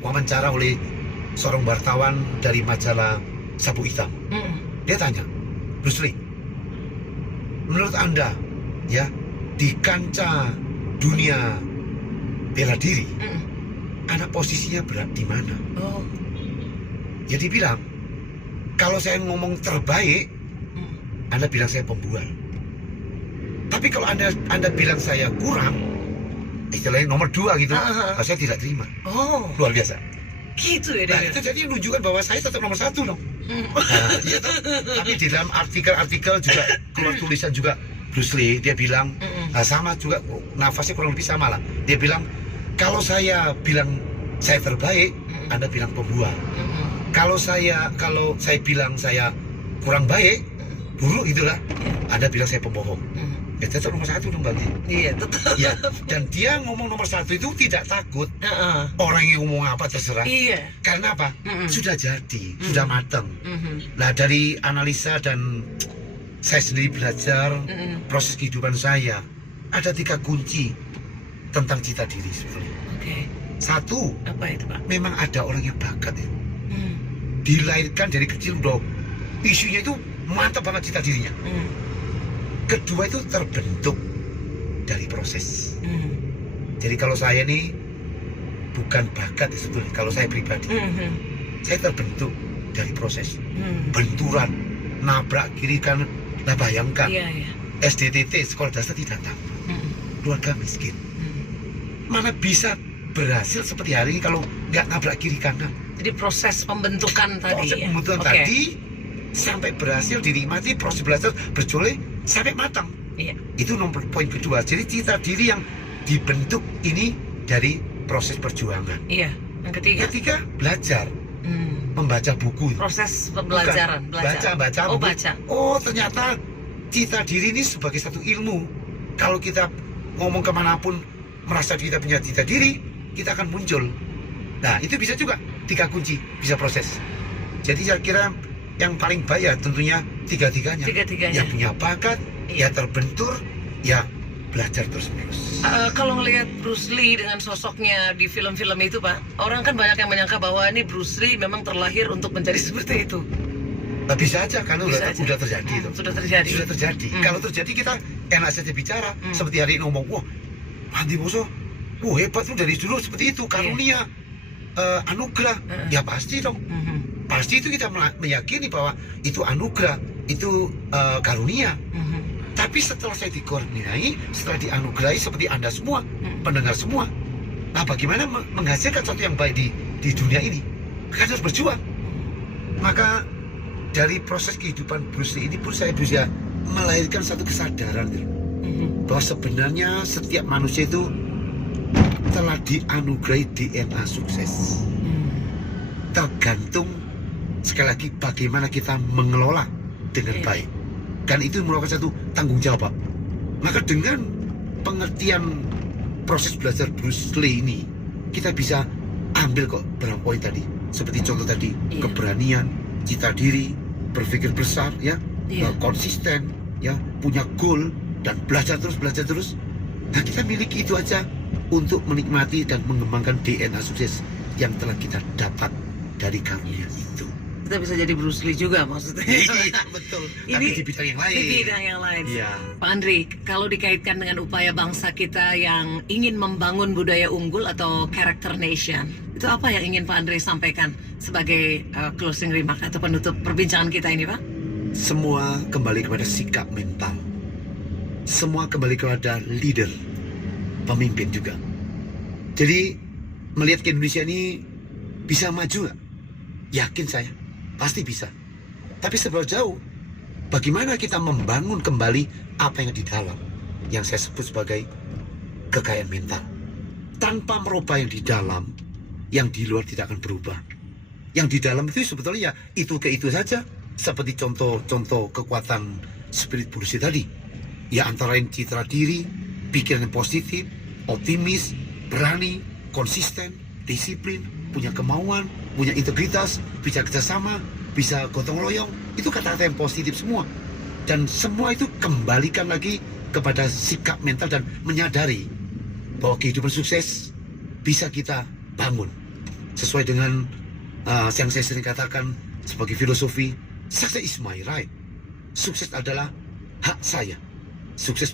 wawancara oleh seorang wartawan dari majalah Sapu Hitam. Dia tanya, Bruce Lee, menurut Anda ya di kancah dunia bela diri, Anda posisinya berat di mana? Jadi bilang, kalau saya ngomong terbaik, Anda bilang saya pembual. Tapi kalau Anda bilang saya kurang, istilahnya nomor 2 gitu, saya tidak terima. Luar biasa. Gitu ya. Nah, itu jadi menunjukkan bahwa saya tetap nomor 1 dong. Nah, ya, tapi di dalam artikel-artikel juga keluar tulisan juga Bruce Lee, dia bilang sama juga, nafasnya kurang lebih sama lah. Dia bilang, kalau saya bilang saya terbaik, Anda bilang pembual. Kalau saya bilang saya kurang baik, buruk itulah, Anda bilang saya pembohong. Ya tetap nomor 1 dong berarti. Iya, tetap. Ya, dan dia ngomong nomor 1 itu tidak takut. Orang yang ngomong apa terserah. Iya. Karena apa? Sudah jadi, sudah matang. Nah, dari analisa dan saya sendiri belajar proses kehidupan saya, ada 3 kunci tentang cita diri sebetulnya. Oke. 1, Apa itu, Pak? memang ada orang yang bakat ya. Dilahirkan dari kecil udah isunya itu mantap banget cita dirinya. Kedua itu terbentuk dari proses. Jadi kalau saya ini bukan bakat sebetulnya, kalau saya pribadi, saya terbentuk dari proses. Benturan, nabrak kiri kanan. Nah bayangkan, SDTT, sekolah dasar tidak tahu, keluarga miskin, mana bisa berhasil seperti hari ini kalau nggak nabrak kiri kanan. Jadi proses pembentukan tadi. Proses pembentukan tadi sampai berhasil dinikmati, proses belajar berjolek sampai matang. Itu nomor poin kedua. Jadi cita diri yang dibentuk ini dari proses perjuangan. Yang ketiga? Ketiga, belajar. Membaca buku. Proses pembelajaran. Baca buku. Oh, ternyata cita diri ini sebagai satu ilmu. Kalau kita ngomong kemanapun merasa kita punya cita diri, kita akan muncul. Nah, itu bisa juga 3 kunci, bisa proses. Jadi saya kira yang paling baik ya tentunya tiga-tiganya. Yang punya bakat, ya terbentur, ya belajar terus-menerus. Kalau ngelihat Bruce Lee dengan sosoknya di film-film itu, Pak, orang kan banyak yang menyangka bahwa ini Bruce Lee memang terlahir untuk menjadi seperti itu. Nah, bisa aja karena udah terjadi. Sudah terjadi. Kalau terjadi kita enak saja bicara. Seperti hari ini ngomong, wah Andi Boso, wah hebat tuh dari dulu seperti itu, karunia, anugerah. Ya pasti dong. Pasti itu kita meyakini bahwa itu anugerah, itu karunia. Tapi setelah saya dikurniai, setelah dianugerahi seperti Anda semua, pendengar semua, nah bagaimana menghasilkan sesuatu yang baik di dunia ini? Kan harus berjuang. Maka dari proses kehidupan Bruce Lee ini pun saya bisa melahirkan satu kesadaran bahwa sebenarnya setiap manusia itu telah dianugerahi DNA sukses. Tergantung sekali lagi bagaimana kita mengelola dengan baik. Dan itu merupakan satu tanggung jawab. Maka dengan pengertian proses belajar Bruce Lee ini, kita bisa ambil kok berapa poin tadi. Seperti contoh tadi, keberanian, cita diri, berpikir besar, ya, konsisten, ya, punya goal dan belajar terus. Nah, kita miliki itu aja untuk menikmati dan mengembangkan DNA sukses yang telah kita dapat dari karunia itu. Kita bisa jadi Bruce Lee juga maksudnya. Iya, betul. Tapi di bidang yang lain. Di bidang yang lain. Iya. Pak Andri, kalau dikaitkan dengan upaya bangsa kita yang ingin membangun budaya unggul atau character nation, itu apa yang ingin Pak Andri sampaikan sebagai closing remark atau penutup perbincangan kita ini, Pak? Semua kembali kepada sikap mental. Semua kembali kepada leader, pemimpin juga. Jadi melihat ke Indonesia ini bisa maju nggak? Yakin saya, pasti bisa. Tapi seberapa jauh? Bagaimana kita membangun kembali apa yang di dalam, yang saya sebut sebagai kekayaan mental. Tanpa merubah yang di dalam, yang di luar tidak akan berubah. Yang di dalam itu sebetulnya ya itu ke itu saja. Seperti contoh-contoh kekuatan spirit Bruce Lee tadi. Ya antara lain citra diri, pikiran yang positif, optimis, berani, konsisten, disiplin, punya kemauan, punya integritas, bisa kerjasama, bisa gotong royong. Itu kata-kata yang positif semua. Dan semua itu kembalikan lagi kepada sikap mental dan menyadari bahwa kehidupan sukses bisa kita bangun sesuai dengan yang saya sering katakan sebagai filosofi, success is my right. Sukses adalah hak saya. Sukses